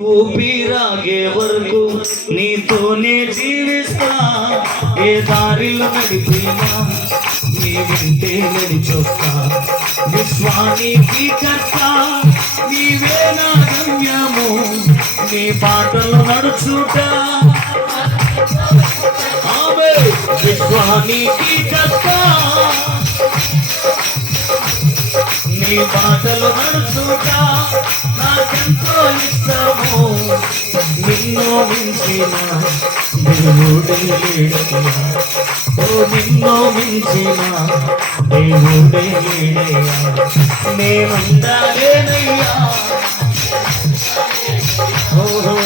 ఊపిరాగే వరకు నీతోనే జీవిస్తా. ఏ దారిలో నడిపినా నీ వెంటే నడిచొస్తా. విశ్వానికి కర్త నీవే నా గమ్యము, నీ బాటలు నడుచుట. ఆమె విశ్వానికి కర్త నీ బాటలు నడుచుట నాకెంతో ఇష్టము. నిన్ను మించిన దేవుడే లేడయ్యా, ఓ నిన్ను మించిన దేవుడే లేడయ్యా. నేనుండాలేనయ్యా, ఓహో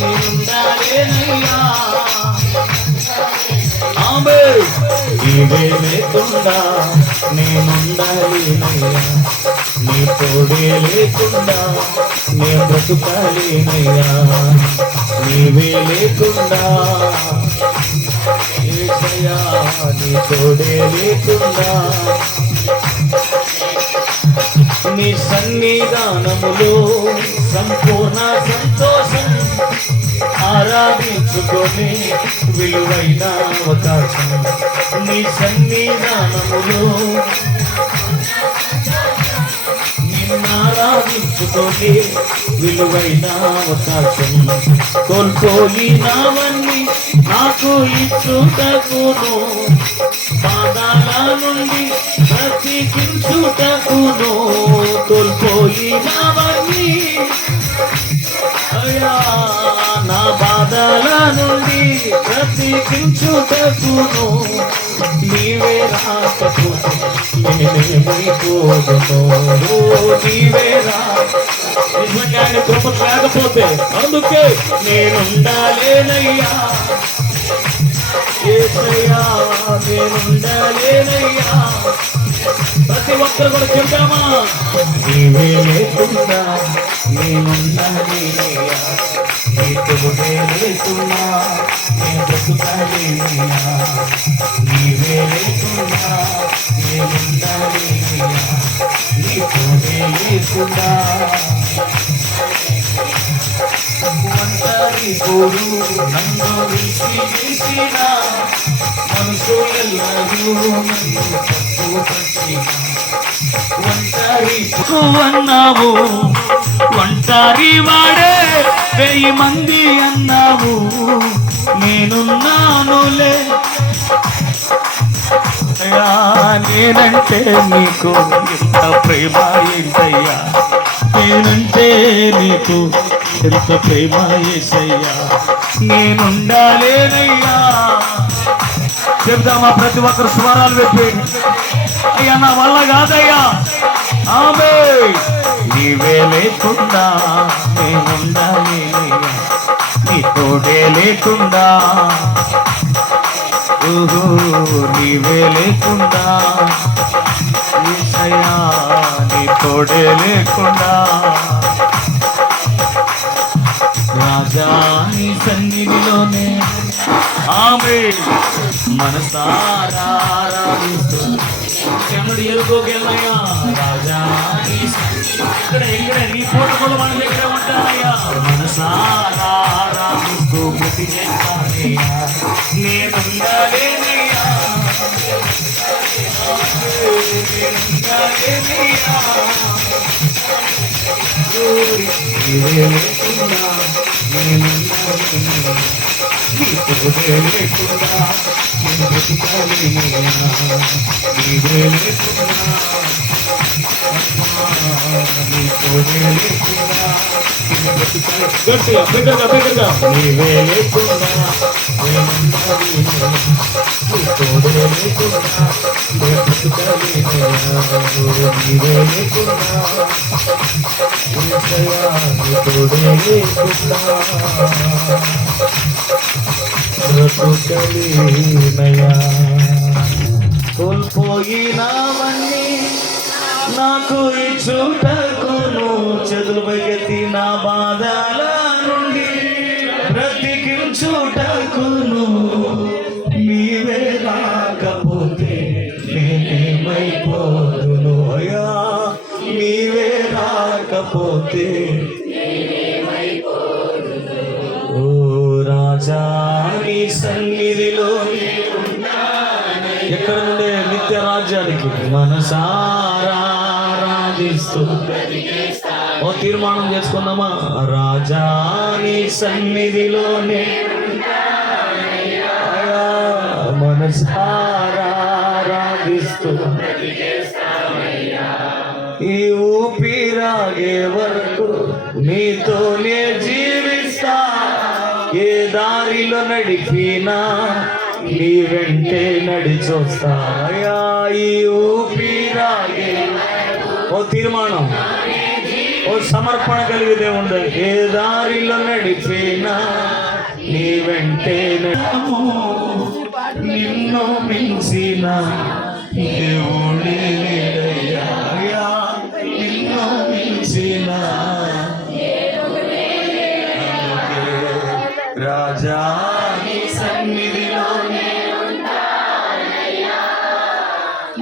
నేనుండాలేనయ్యా. ఆమె నీవే లేకుండా నేనుండాలేనయ్యా, నీ తోడే లేకుండా నే బ్రతుకాలేనయ్యా. నీవే లేకుండా యేసయ్యా, నీ తోడే లేకుండా నీ సన్నిధానములో సంపూర్ణ సంతోషం. ఆరాధించుకొని విలువైన అవకాశం నీ సన్నిధానములో ఆరాధించుకొని విలువైన అవకాశం. కోల్పోయినవన్నీ నాకు ఇచ్చుటకును, పాదాల నుండి బ్రతికించుటకును. కోల్పోయినవన్నీ అయ్యా నా బాధల నుండి బ్రతికించుటకును. నీవే రాకపోతే నేనేమైపోదును, నీవే రా. నిజంగా ఆయన కృప లేకపోతే అందుకే నేనుండాలేనయ్యా, యేసయ్యా నేనుండాలేనయ్యా. ప్రతి ఒక్కరు కూడా చెప్తామా, నీవే లేకుండా నేనుండాలేనయ్యా, నీ తోడే లేకుండా నేను బ్రతుకాలేనయ్యా. నీవే లేకుండా నేనుండాలేనయ్యా, నీ తోడే లేకుండా. ఒంటరి పోరు నన్ను విసిగిసిన మనసు ఎల్లరూ నన్ను తప్పుపట్టిన. ఒంటరి అన్నావు, ఒంటరి వాడే 1000 మంది అన్నావు. నేనున్నానులే నేనంటే నీకు ఎంత ప్రేమ ఏంటయ్యా, నేనంటే నీకు ఎంత ప్రేమ యేసయ్యా. నేనుండాలేనయ్యా. చెప్దామా ప్రతి ఒక్కరు స్వరాలు పెట్టి, అయ్యా నా వల్ల కాదయ్యా. ఆమె నీవే లేకుండా నేనుండాలేనయ్యా, నీ తోడే లేకుండా, ఓహో నీవే లేకుండా యేసయ్యా, నీ తోడే లేకుండా. రాజా నీ సన్నిధిలోనే ఆమె మనసారా ఆరాధిస్తుంది. ఎదుకోకెళ్ళయ్యా రాజా ఇక్కడ నీ పూట కూడా మన దగ్గర ఉంటానయ్యా. మనసారా ఆరాధిస్తూ బుద్ధి చేస్తానయ్యా. నేనుండాలేనయ్యా, నేనుండాలేనయ్యా. నీవే లేకుండా నేనుండాలేనయ్యా, నీ తోడే లేకుండా నేను బ్రతుకాలేనయ్యా. నీవే లేకుండా నీ తోడే లేకుండా నేను బ్రతుకాలేనయ్యా. గట్టిగా బిగ్గరగా బిగ్గరగా నీవే లేకుండా నేనుండాలేనయ్యా, నీ తోడే లేకుండా నేను బ్రతుకాలేనయ్యా. నీవే లేకుండా యేసయ్యా, నీ తోడే లేకుండా బ్రతుకలేనయ్యా. కోల్పోయినవన్నీ నాకు ఇచ్చుటకును, చేతులు పైకెత్తి నా బాధల నుండి బ్రతికించుటకును. నీవే రాకపోతే నేనేమైపోదును అయ్యా, నీవే రాకపోతే రాజా నీ సన్నిధిలో ఎక్కడ నుండే నిత్య రాజ్యానికి మనసారా ఆరాధిస్తూ ఓ తీర్మానం చేసుకుందామా? రాజా నీ సన్నిధిలోనే మనసారా ఆరాధిస్తూ ఈ ఊపిరాగే వరకు నీతోనే జీవిస్తా, ఏ దారిలో నడిపినా నీ వెంటే నడిచొస్తా. అయ్యా ఈ ఊపిరాగే ఓ తీర్మానం, ఓ సమర్పణ కలిగితే ఉండదు. ఏ దారిలో నడిపినా నీ వెంటే నిన్ను మించిన దేవుడే లేడయ్యా. అయ్యా నిన్ను మించిన రాజా నీ సన్నిధిలోనే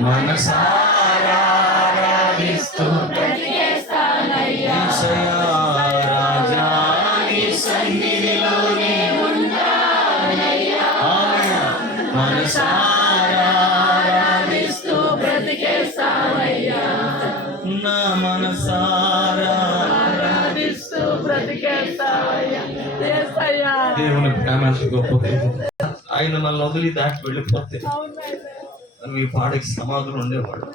మనసారా ఆరాధిస్తూ యేసయ్యా, రాజా నీ సన్నిధిలోనే మనసారా ఆరాధిస్తూ బ్రతికేస్తావయ్యా, నా మనసారా ఆరాధిస్తూ బ్రతికేస్తావయ్యా. దేవుని ప్రేమ గొప్పది. ఆయన నన్ను వదిలి దాటి వెళ్ళిపోతే మీ పాడికి సమాధులు ఉండేవాడు.